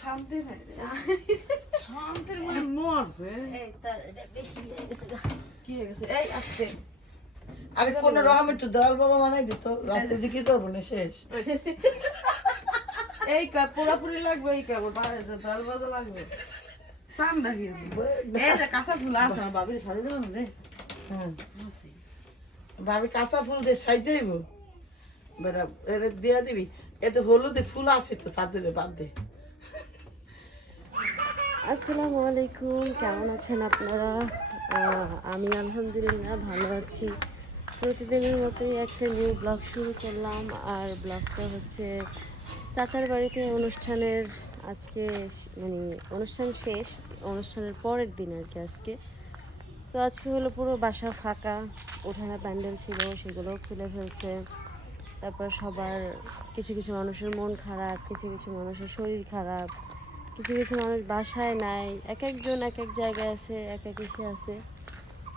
শান্তি নাই শান্তির মানে মরছে এই তার বেশি হয়ে গেছে কি হয়ে গেছে এই আস্তে আরে কোন রকম একটু দয়াল বাবা বানাই দিত রাতে জিকির করবো না শেষ এই কাপ পুরাপুরি লাগবে এই কাপ বাইরে দয়াল বাবা লাগবে চান্দা কি এই যে কাঁচা ফুল আছে আমার বাবির সাজে দেব রে হ্যাঁ ভাবি কাঁচা ফুল দিয়ে সাইজাইব বেটা এটা দিয়া দিবি এতে হলুদে ফুল আছে তো সাদরে বাদ দে আসসালামু আলাইকুম, কেমন আছেন আপনারা? আমি আলহামদুলিল্লাহ ভালো আছি। প্রতিদিনের মতোই একটা নিউ ব্লগ শুরু করলাম। আর ব্লগটা হচ্ছে চাচার বাড়িতে অনুষ্ঠানের আজকে মানে অনুষ্ঠান শেষ, অনুষ্ঠানের পরের দিন আর কি আজকে। তো আজকে হলো পুরো বাসা ফাঁকা, উঠানে প্যান্ডেল ছিল সেগুলোও খুলে ফেলছে। তারপর সবার কিছু কিছু মানুষের মন খারাপ, কিছু কিছু মানুষের শরীর খারাপ, কিছু কিছু মানুষ বাসায় নাই, এক একজন এক এক জায়গায় আছে, এক এক এসে আছে।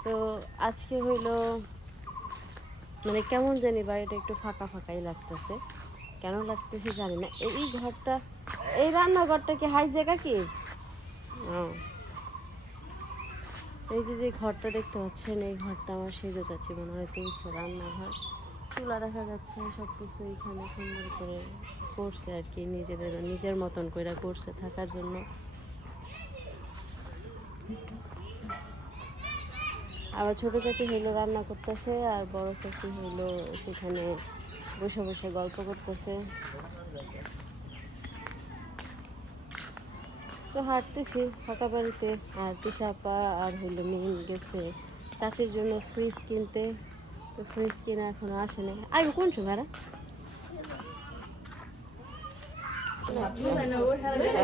তো আজকে হইলো মানে কেমন জানি বাড়িটা একটু ফাঁকা ফাঁকাই লাগতেছে। কেন লাগতেছে জানি না। এই ঘরটা, এই রান্নাঘরটা কি হাই জায়গা কি? এই যে ঘরটা দেখতে পাচ্ছেন, এই ঘরটা আমার সেজো চাচি মনে হয় তুলছে রান্নাঘর। চুলা দেখা যাচ্ছে, সব কিছু এখানে সুন্দর করে করছে আর কি, নিজের মতন করে করছে থাকার জন্য। আবার ছোট চাচি হইলো রান্না করতেছে, আর বড় চাচি হইলো সেখানে বসে বসে গল্প করতেছে। তো হাঁটতেছি ফাঁকা বাড়িতে, আর তিশাপা আর হইলো মেয়ে গেছে চাচির জন্য ফ্রিজ কিনতে। তো ফ্রিজ কিনা এখনো আসে নাই। আইব কোন সময়?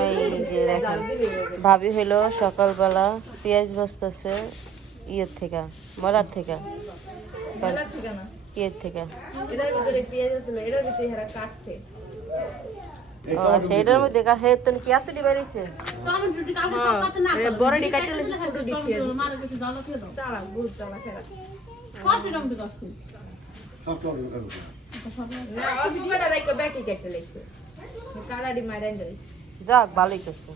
এই যে দেখেন ভাবি হইলো সকালবেলা পেঁয়াজ বাজতেছে ইয়ের থেকে, মলার থেকে, ইয়ের থেকে। আচ্ছা, এটার মধ্যে কি এতটি বেরিয়েছে? বড়টি কাটতে যাক ভালোই করছে।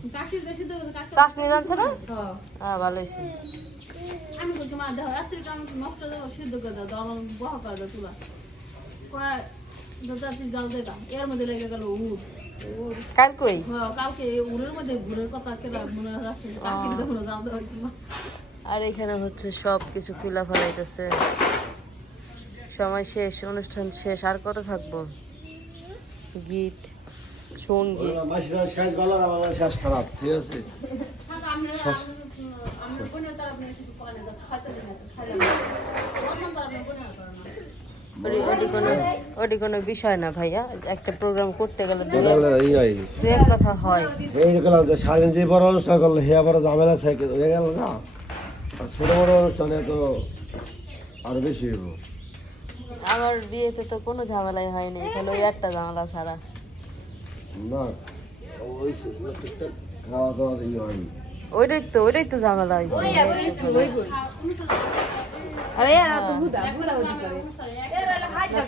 শ্বাস নিয়ে জানছে না? হ্যাঁ ভালো হয়েছে। কাল কই আর এখানে হচ্ছে সব কিছু খুলা ফেলাইতেছে। সময় শেষ, অনুষ্ঠান শেষ, আর কত থাকবো? গীত সঙ্গীত শেষ ভালো না, শেষ খারাপ। ঠিক আছে, ওটি কোনো বিষয় না ভাইয়া। একটা প্রোগ্রাম করতে গেলে দু এক কথা হয়। এই সারাদিন যে বড় অনুষ্ঠান করলে হে বড় ঝামেলা থাকে হয়ে গেল না। আর ছোট বড় অনুষ্ঠানে তো আরো বেশি হইব। আমার বিয়েতে তো কোনো ঝামেলাই হয়নি, এখানে ওই একটা ঝামেলা ছাড়া না। ওই খাওয়া দাওয়া হয়নি, ওইটাই তো ঝামেলা হয়েছে।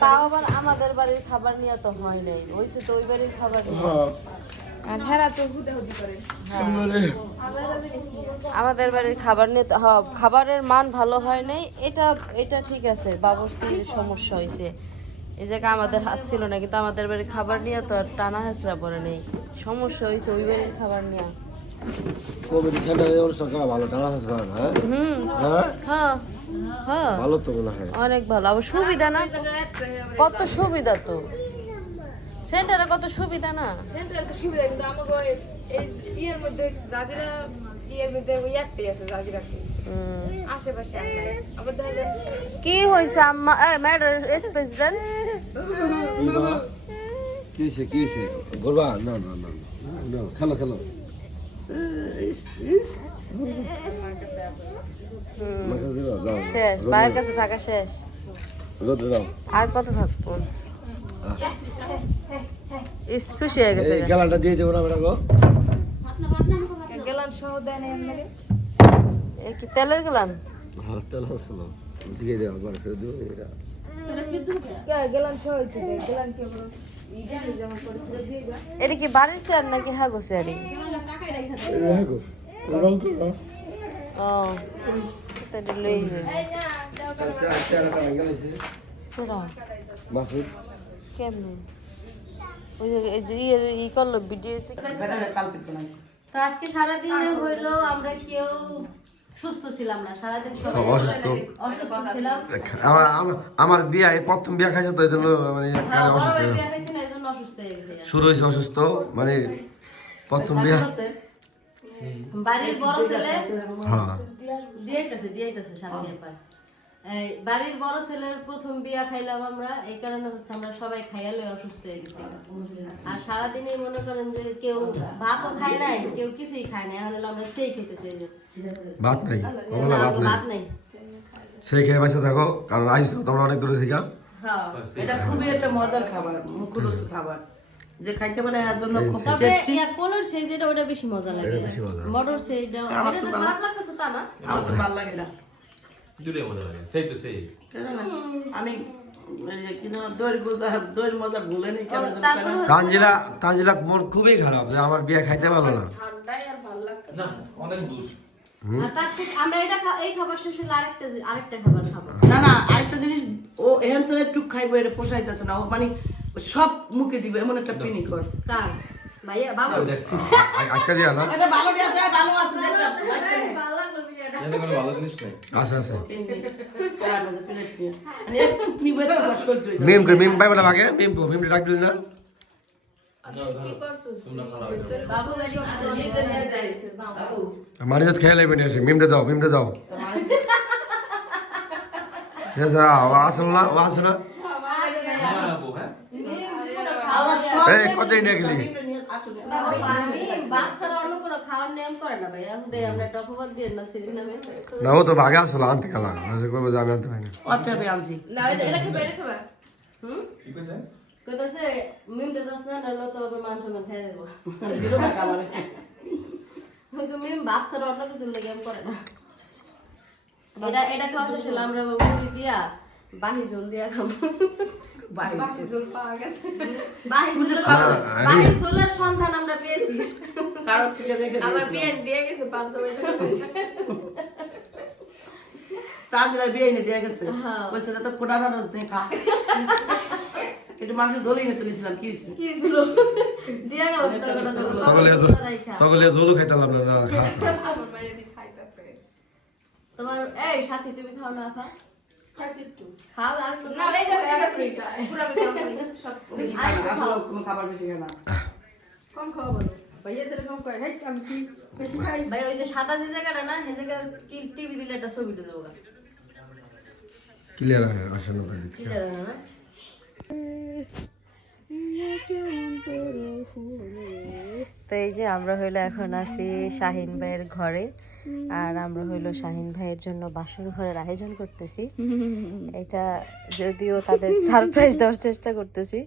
তাও আবার আমাদের বাড়ির খাবার নিয়ে তো হয় নাই, ওইসে তো ওই বাড়ির খাবার নিয়ে। আমাদের বাড়ির খাবার নিয়ে খাবারের মান ভালো হয় নাই, এটা ঠিক আছে। বাবুর্চির সমস্যা হয়েছে, এই জায়গায় আমাদের হাত ছিল না, কিন্তু আমাদের বাড়ির খাবার নিয়ে তো আর টানা হেঁচড়া পড়ে নেই। সমস্যা হয়েছে ওই বাড়ির খাবার নিয়ে। কমিটি সেন্টারে অনুষ্ঠান করা ভালো, টানা শেষ করা না। হ্যাঁ হ্যাঁ ভালো তো মনে হয়, অনেক ভালো। আবার সুবিধা না, কত সুবিধা তো সেন্টারে, কত সুবিধা না। সেন্টারে তো সুবিধা, কিন্তু আমাকে এই ইয়ের মধ্যে দাদিরা ইয়ের মধ্যে ওই একটাই আছে দাদিরা আশেপাশে। আবার দেখা যায় কি হয়েছে আম্মা? ম্যাডার স্পেস দেন। কি হয়েছে বলবা? না না না না, খেলো খেলো। শেষ, মায়ের কাছে থাকা শেষ। আর কত থাকবো? খুশি হয়ে গেছে। গেলানটা দিয়ে দেবো না বেটা গো। গেলান সহ দেয় না এমনি কি তেলের গেলান? হ্যাঁ তেল হচ্ছিল, দিয়ে দেবো একবার ফেরত দেবো। এটা গেলান সহ হইতে গেলান কি এটা কি বাড়ির চেয়ার নাকি হাগো চেয়ারি? ও তো এটা লই মাসুদ কেমনে ওই যে এই যে ইয়ের ই করলো ভিডিও। বেটারে কালপিট বানাইছে। তো আজকে সারাদিন হইলো আমরা কেউ সুস্থ ছিলাম না, সারাদিন সবাই সব অসুস্থ। অসুস্থ ছিলাম। আমার বিয়া প্রথম বিয়া খাইছে তো এই জন্য মানে হ্যাঁ, বড় ভাই বিয়ে হয়েছে না, এই জন্য অসুস্থ হয়ে গেছে। শুরু হয়েছে অসুস্থ মানে প্রথম বিয়া। বাড়ির বড় ছেলে হ্যাঁ দিয়াইতেছে শান্তি ব্যাপার। এই বাড়ির বড় ছেলের প্রথম বিয়া খাইলাম আমরা, এই কারণে হচ্ছে আমরা সবাই খাইয়ালে অসুস্থ হয়ে গেছি। আর সারাদিনই মনে করেন যে কেউ ভাতও খায় নাই, কেউ কিছুই খায় না, এখন হলো আমরা সেই খেতেছি। ভাত নাই, ওগুলো ভাত নাই, ভাত নেই। সেই খেয়ে বাঁচে থাকো, কারণ আইসো তোমরা অনেক দূরে থেকে। হ্যাঁ, এটা খুবই একটা মজার খাবার, মুখরোচক খাবার, যে খাইতে পারে এর জন্য খুব তবে টেস্টি। পোলোর সেই যেটা ওটা বেশি মজা লাগে, মটর সেইটা এটা যে খারাপ লাগতেছে তা না। আমার তো ভালো লাগে না। দূরে মজা লাগে, সেই তো সেই। কেন না? আমি এই যে কি যেন দইয়ের মজা ভুলে নেই কেন যেন তারপর কেন? তানজিলা মন খুবই খারাপ যে আমার বিয়ে খাইতে পারলো না। না, অনেক দূর। আর তার থেকে আমরা এই খাবার শেষ হলে আরেকটা খাবার খাবো। না না, আরেকটা জিনিস, ও এহেন তো একটু খাইবো, এটা পোষাইতেছে না, ও মানে সব মুখে দিবে এমন একটা পিনি কর। কার ভাইয়া বাবা দেখছি, আজকে দিয়া না এটা ভালো আছে, ভালো আছে দেখো। ভালো লাগলো বিষয়টা। এখানে কোনো ভালো জিনিস নাই। আছে আছে মানে একটু নিবে একটু বস করতে হইতো। মিম পাইবে না আগে মিমকে ডাক দিল না। বাবু বাড়ি লিটার নিয়ে যাইছে বাবু মানিজাত খেয়ে লাগবে নিয়ে আসে, মিমটা দাও ঠিক আছে। ও আসল না, ও আসে না। বানাবো, হ্যাঁ? আবার সব এই, কতই নিয়ে গেলি? বাচ্চারা অন্য কোনো খাওয়ার নিয়ম করে না ভাই, আমরা টকবাদ দিয়ে না সিরিজ নামে। না ও তো ভাগে আসলো আনতে গেল, কবে যে আমি আনতে পারি না। অর্থাৎ আনছি। না এটা খাবে এটা খাবে কি কইছে? কইতাছে মিমটা দাস না নইলে তো আবার মাংস না খেয়ে দেবো। দিলো না খাবারে। কিন্তু মিম বাচ্চারা অন্য কিছু লেগে করে না। এটা খাওয়া শেষ হলে আমরা মুড়ি দিয়া বাহি ঝোল দিয়া খাবো। বাই। বাকি জল পাওয়া গেছে বাহি ঝোলের সন্ধান আমরা পেয়েছি। কারো থেকে দেখে আমার বিয়ে দিয়ে গেছে 5 বছর তাজরা বিয়ে এনে দিয়ে গেছে। কইছে তো কোটারা রস দিয়ে খা। একটু মাংস ঝোলই নিয়ে তুলেছিলাম, কি হয়েছে? কি ছিল দিয়া গেল তগলে জলু খাইতাম না না খা। আমার মায়ের দি খাইতাছে তোমার এই সাথী তুমি খাও না খা খাও আর একটু না এই দেখো এটা ফ্রি খায় পুরো ভিতরে সব বেশি খাই না, আসলে কোনো খাবার বেশি খাই না। কম খাওয়া বলো ভাইয়াদের কম করে হ্যাঁ আমি কি বেশি খাই ভাই ওই যে সাদা যে জায়গাটা না সেই জায়গা কি টিভি দিলে একটা ছবি দেবো গা ক্লিয়ার আসে না তাই দেখি। ক্লিয়ার হয় না। তো এই যে আমরা হইলো এখন আছি শাহিন ভাইয়ের ঘরে, আর আমরা হইলো শাহিন ভাইয়ের জন্য বাসর ঘরের আয়োজন করতেছি। এটা যদিও তাদের সারপ্রাইজ দেওয়ার চেষ্টা করতেছি।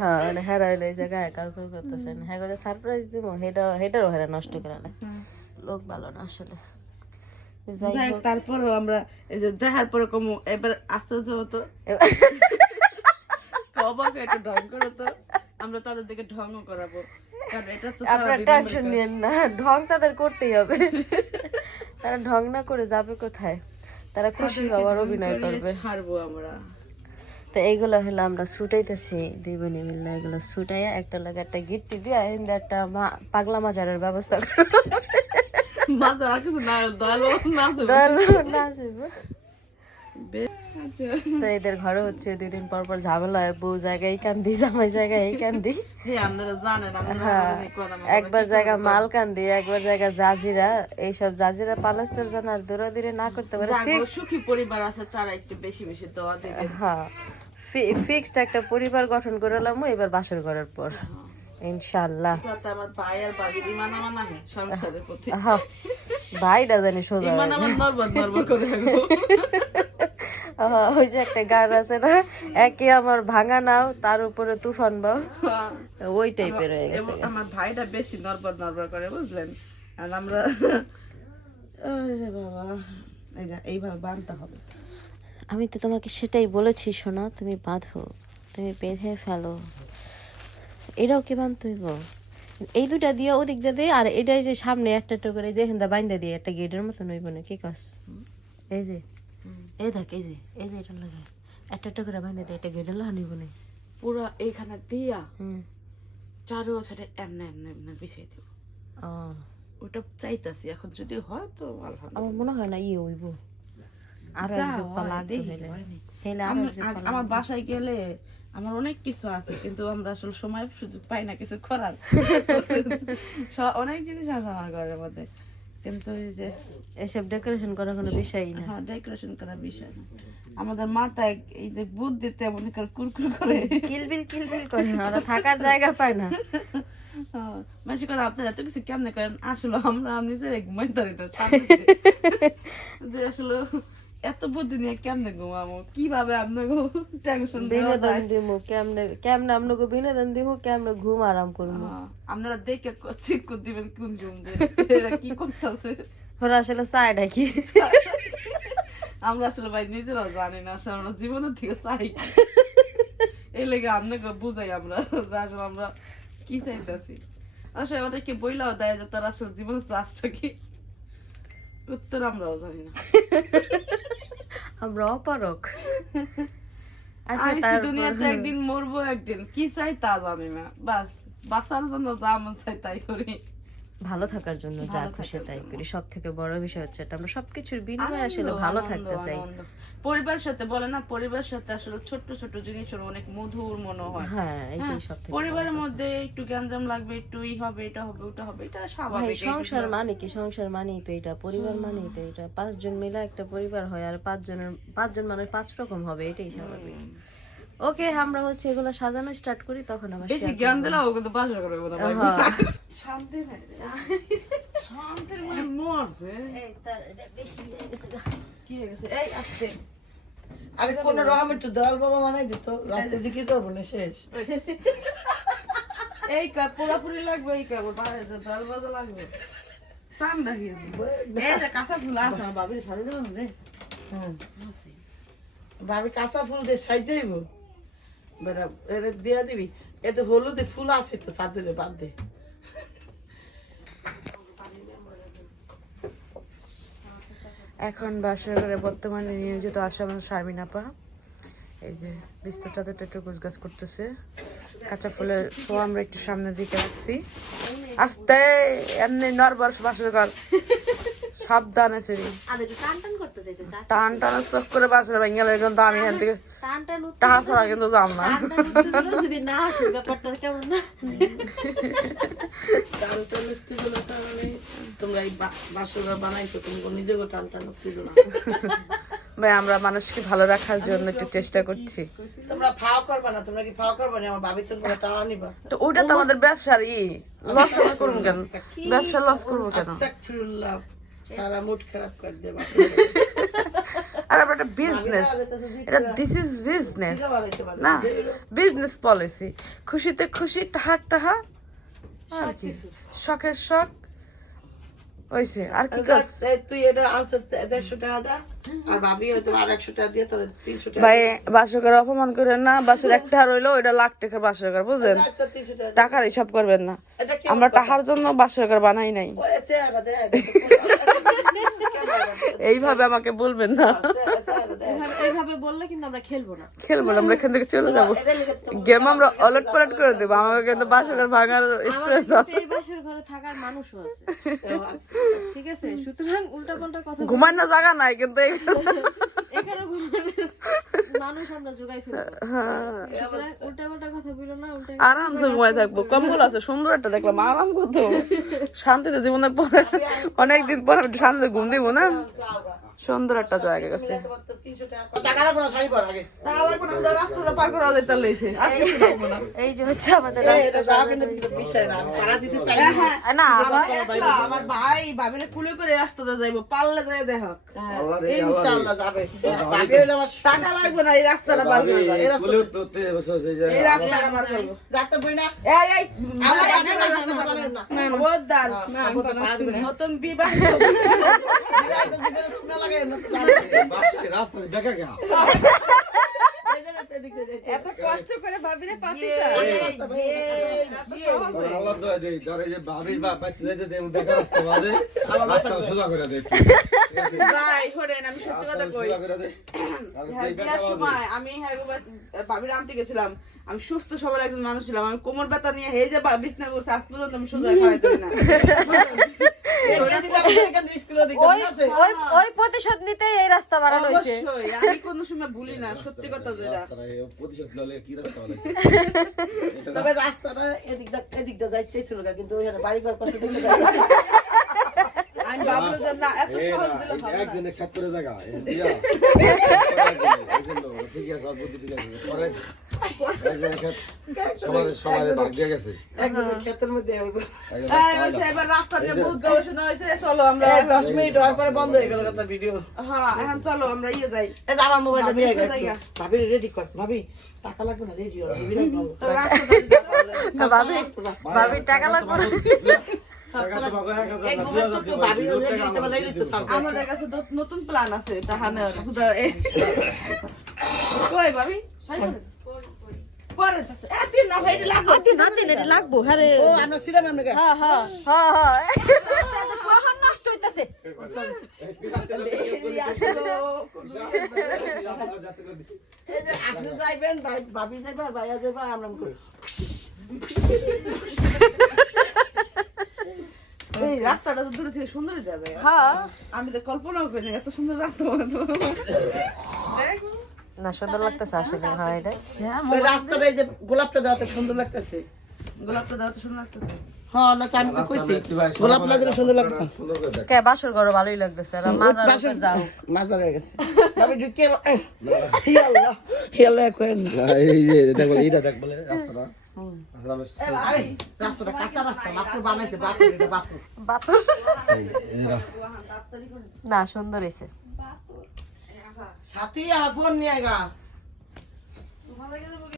হ্যাঁ মানে হেরা হইলো এই জায়গায় একা করতেছেন, হ্যাঁ সারপ্রাইজ দিব, হেটারও হেরা নষ্ট করে না, লোক ভালো না আসলে। যাই যাই হোক, তারপরও আমরা এই যে দেখার পরে কম এবার আশ্চর্য হতো অবাক একটু ঢং করো তো, আমরা তাদের দিকে ঢংও করাবো, কারণ এটা তো আপনারা টেনশন নিয়েন না, ঢং তাদের করতেই হবে। তারা ঢং না করে যাবে কোথায়, তারা খুশি হওয়ার অভিনয় করবে। ছাড়বো আমরা। তো এইগুলো হলো আমরা ছুটাইতেছি দুই বোনে মিলে, এগুলো ছুটাইয়া একটা লাগে একটা গিট্টি দিয়ে হিন্দে একটা পাগলা মাজারের ব্যবস্থা করবো। মাঝে আর কিছু না দল নাচবে। তো এদের ঘরে হচ্ছে 2 দিন পর পর ঝামেলা হয়, বউ জায়গায় কান্দি জামাই জায়গায় এই কান্দি। হ্যাঁ আপনারা জানেন আমরা হ্যাঁ, একবার জায়গা মাল কান্দি, একবার জায়গা জাজিরা, এইসব জাজিরা পালাস্টার যেন আর দৌড়াদৌড়ি না করতে পারে। যাদের সুখী পরিবার আছে তারা একটু বেশি বেশি দোয়া দেবে। হ্যাঁ, ফিক্সড একটা পরিবার গঠন করলাম এবার বাসর করার পর ইনশাআল্লাহ, যাতে আমার ভাই আর ভাবির ইমান আমার নাহে সংসারের প্রতি। হ্যাঁ ভাইটা জানি সোজা ইমান আমার নরবর করে রাখবো। ওই যে একটা গান আছে না, একে আমার ভাঙা নাও তার উপরে তুফান বাও, ওই টাইপের হয়ে গেছে। আমার ভাইটা বেশি নরবর করে বুঝলেন, আর আমরা আরে বাবা এইভাবে বাঁধতে হবে। আমি তো তোমাকে সেটাই বলেছি শোনা, তুমি বাঁধো। তুমি বেঁধে ফেলো। এটাও কি বানতে হইব? এই দুটা দিয়ে ওদিক দিয়ে দিয়ে, আর এটাই যে সামনে একটা একটা করে দেখেন দা বাইন্দা দিয়ে একটা গেটের মতন হইব না? কি কাজ? এই যে এই দেখ, এই যে এটা লাগে একটা একটা করে বাইন্দা দিয়ে একটা গেটের লাগানো হইব না? পুরো এইখানে দিয়া হুম। চারো সাইডে এমনে এমনে এমনে বিছিয়ে দিব। ও, ওটা চাইতাছি, এখন যদি হয় তো আলহামদুলিল্লাহ। আমার মনে হয় না ইয়ে হইব, আরো এক যা জোপা হয়, লাগবে দেখি হইলে। হয়নি। হইলে আরো এক জোপা আমার লাগবে। বাসায় গেলে আমার অনেক কিছু আছে, কিন্তু আমরা আসলে সময় সুযোগ পাই না কিছু করার। অনেক জিনিস আছে আমার ঘরের মধ্যে, কিন্তু এই যে এসব ডেকোরেশন করার কোনো বিষয়ই না। হ্যাঁ, ডেকোরেশন করার বিষয় না। আমাদের মাথায় এই যে বুদ্ধিতে মনে করে কুরকুর করে কিলবিল করে, ওরা থাকার জায়গা পায় না। বেশি করে আপনারা এত কিছু কেমনে করেন, আসলে আমরা নিজের ঘুমাইতাম এটা যে আসলে এত বুদ্ধি নিয়ে কেমনে ঘুমাবো, কিভাবে আপনাকে টেনশন দেওয়া বিনোদন যায়। দিমু কেমনে, কেমনে আপনাকে বিনোদন দিমু, কেমনে ঘুম আরাম করবো। আপনারা দেখে চেক করে দিবেন কোন ঘুম দেয়, এরা কি করতেছে। ওরা আসলে চায় নাকি? আমরা আসলে ভাই নিজেরাও জানি না, আসলে আমরা জীবনের থেকে চাই এই লেগে আপনাকে বুঝাই আমরা যে আসলে আমরা কি চাইতেছি। আসলে অনেকে বইলাও দেয় যে তারা আসলে জীবনের চাষটা কি, উত্তর আমরাও জানি না। আমরা অপারক। আচ্ছা, আইছি তারপর দুনিয়াতে একদিন মরবো, একদিন কি চাই তা জানি না, বাস বাঁচার জন্য যা মন চাই তাই করি। ভালো থাকার জন্য যা খুশি তাই করি। সব থেকে বড় বিষয় হচ্ছে এটা, আমরা সবকিছুর বিনিময়ে আসলে ভালো থাকতে চাই। পরিবারের সাথে বলে না, পরিবারের সাথে আসলে ছোট্ট ছোট্ট জিনিসের অনেক মধুর মনে হয়। হ্যাঁ, এটাই সব থেকে পরিবারের মধ্যে একটু গ্যাঞ্জাম লাগবে, একটু ই হবে, এটা হবে ওটা হবে, এটা ভাই, স্বাভাবিক। সংসার মানে কি? সংসার মানেই তো এটা, পরিবার মানেই তো এটা। 5 জন মিলে একটা পরিবার হয়, আর 5 মানুষ 5 রকম হবে, এটাই স্বাভাবিক। ওকে, আমরা হচ্ছে এগুলো সাজানো স্টার্ট করি, তখন আবার বেশি জ্ঞান দিলেও কিন্তু বাসা করবে না ভাই। হ্যাঁ। শান্তি নাই, শান্তির মানে মরছে। কি হয়ে গেছে? এই আসতে আরে কোন রকম একটু দয়াল বাবা বানাই দিত, রাতে জিকির করবো না শেষ। এই কাপ পুরাপুরি লাগবে, এই কাপ বাইরে দল বাজা লাগবে। চান রাখি এই যে কাঁচা ফুল আছে আমার বাবির সাথে দেবো রে। হ্যাঁ, ভাবি কাঁচা ফুল দিয়ে সাইজাইব, বেটা এর দিয়া দিবি। এতে হলুদে ফুল আছে তো, চাদরে বাদ দে। এখন বাসার ঘরে বর্তমানে নিয়োজিত আছে আমার শারমিন আপা। এই যে বিস্তার চাদরটা একটু গোছগাছ করতেছে। কাঁচা ফুলের শো আমরা একটু সামনের দিকে রাখছি। আস্তে এমনি নরবর বাসর ঘর, সাবধানে চুরি টান টান চোখ করে বাসর ভেঙে গেলে কিন্তু আমি এখান থেকে টাহা ছাড়া কিন্তু যাম না। টান টান উঠতে গেলে তাহলে তোমরা এই বাসরা বানাইছো, তুমি নিজেকে টান টান উঠতে গেলো। ভাই, আমরা মানুষকে ভালো রাখার জন্য একটু চেষ্টা করছি। তোমরা ফাও করবা না, তোমরা কি ফাও করবা না? আমার ভাবি তোমরা টাওয়া নিবা। তো ওইটা তো আমাদের ব্যবসার লস করবো কেন? ব্যবসা লস করবো কেন? আস্তাগফিরুল্লাহ, সারা মুড খারাপ করে দেবা। আর আমরা একটা বিজনেস, এটা দিস ইজ বিজনেস না, বিজনেস পলিসি। খুশিতে খুশি, টাহা টাহা, আর কি শখের শখ হয়েছে। আর কি কাজ? তুই এটা আনসার 150 টাকা দা, আর ভাবি হয়তো আর 100 টাকা দিয়ে তোর 300 টাকা। ভাই, বাসকের অপমান করেন না। বাসের একটা রইলো, ওইটা লাখ টাকার বাসকের, বুঝলেন? 300 টাকা টাকার হিসাব করবেন না। এটা কি আমরা টাকার জন্য বাসকের বানাই নাই। করেছে? আর দে এইভাবে আমাকে বলবেন না, এইভাবে বললে কিন্তু আমরা খেলবো না। খেলবো না, আমরা এখান থেকে চলে যাবো। গেম আমরা অলট পালট করে দেবো। আমাকে কিন্তু বাসকের ভাঙার স্ট্রেস আছে। এই বাসার ঘরে থাকার মানুষও আছে, ঠিক আছে? সুতরাং উল্টা পাল্টা কথা ঘুমার না জায়গা নাই, কিন্তু এখানে মানুষ আমরা জোগাই ফেলবো। উল্টা পাল্টা কথা বলো না, উল্টা আরামসে ঘুমায় থাকবো। কম্বল আছে সুন্দর একটা, দেখলাম আরাম করতে শান্তিতে। জীবনের পরে অনেকদিন পর শান্তিতে ঘুম দিব না, সুন্দর একটা জায়গা গেছে। 300 টাকা টাকা লাগবে না, শাড়ি পর আগে টাকা লাগবে না, রাস্তাটা পার করা যেতে লইছে। আর কিছু লাগবে না। এই যে হচ্ছে আমাদের এটা যাও, কিন্তু বিষয় না, আমি ভাড়া দিতে চাই না। না, আমার ভাই ভাবিলে কুলে করে রাস্তাতে যাইবো, পারলে যাই দেখ। ইনশাআল্লাহ যাবে। ভাবি হইলো আমার টাকা লাগবে না, এই রাস্তাটা পার করে যাও। এই রাস্তাটা পার করবো। যাতে বই না। এই এই আল্লাহ না, খবরদার, নতুন বিবাহিত জীবনে শুনে লাগে না। রাস্তা দেখা গা এই যে এদিক দিয়ে যেতে। এত কষ্ট করে ভাবিরে পাতি আল্লাহ দোয়া দেই ধরে যে ভাবির বাপ বাচ্চা যাইতে দেই দেখা রাস্তা বাজে রাস্তা সোজা করে দেই ভাই হরেন আমি সত্যি কথা কই সোজা করে দেই আর হ্যাঁ, দেই বিয়ার সময় আমি ভাবির আনতে গেছিলাম আমি সুস্থ সবল একজন মানুষ ছিলাম আমি কোমর ব্যথা নিয়ে হেই যে বিছনা করছি আজ পর্যন্ত আমি সোজা খাইতে না ওই প্রতিশোধ নিতে এই রাস্তা বানানো হয়েছে। অবশ্যই আমি কোনো সময় ভুলি না সত্যি কথা যেটা প্রতিশোধ ললে কি রাস্তা বানাইছে তবে রাস্তাটা এদিক দিয়ে যাইতে ছিল কিন্তু ওইখানে বাড়ি ঘর পাশে দিকে আমি ভাবলাম যে না এত সহজ দিলে হবে না। একজনে খেত করে জায়গা দিয়া ঠিক আছে সব বুদ্ধি ঠিক আছে পরে একজনে খেত সবার ভাগ দিয়ে গেছে একদম ক্ষেতের মধ্যে হইব একজন এবার রাস্তা নিয়ে বহুত গবেষণা হয়েছে চলো আমরা 10 মিনিট হওয়ার পরে বন্ধ হয়ে গেল কথা ভিডিও হ্যাঁ এখন চলো আমরা ইয়ে যাই এই যে আমার মোবাইলটা নিয়ে গেল ভাবি রেডি কর ভাবি টাকা লাগবে না রেডি হও ভাবি ভাবি টাকা লাগবে না। আমাদের কাছে তো নতুন প্ল্যান আছে টাহানের কই ভাবি পরে এত না ভাই লাগবে এটা লাগবো হ্যাঁ রে। ও আমরা সিনেমা আমরা হ্যাঁ হ্যাঁ হ্যাঁ হ্যাঁ কখন নষ্ট হইতাছে। এই যে আপনি যাইবেন ভাবি যাইবা ভাইয়া যাইবা আমরা করি এই রাস্তাটা তো দূরে থেকে সুন্দর যাবে হ্যাঁ আমি তো কল্পনাও করি এত সুন্দর রাস্তা বানাবো না সুন্দর লাগতেছে আসলে হয় দেখ ওই রাস্তাটা এই যে গোলাপটা দেওয়াতে সুন্দর লাগতেছে গোলাপটা দেওয়াতে সুন্দর লাগতেছে হ্যাঁ না তো আমি তো কইছি গোলাপ না দিলে সুন্দর লাগবে সুন্দর করে দেখ কে বাসর ঘর ভালোই লাগতেছে আর মাজার যাও মাজার হয়ে গেছে আমি ঢুকে ইয়াল্লাহ ইয়াল্লাহ কই না এই যে দেখো এইটা দেখ বলে রাস্তাটা আরে রাস্তাটা কাঁচা রাস্তা মাত্র বানাইছে বাতুর এটা বাতুর বাতুর না সুন্দর হইছে সাথী আর ফোন নিয়ে গা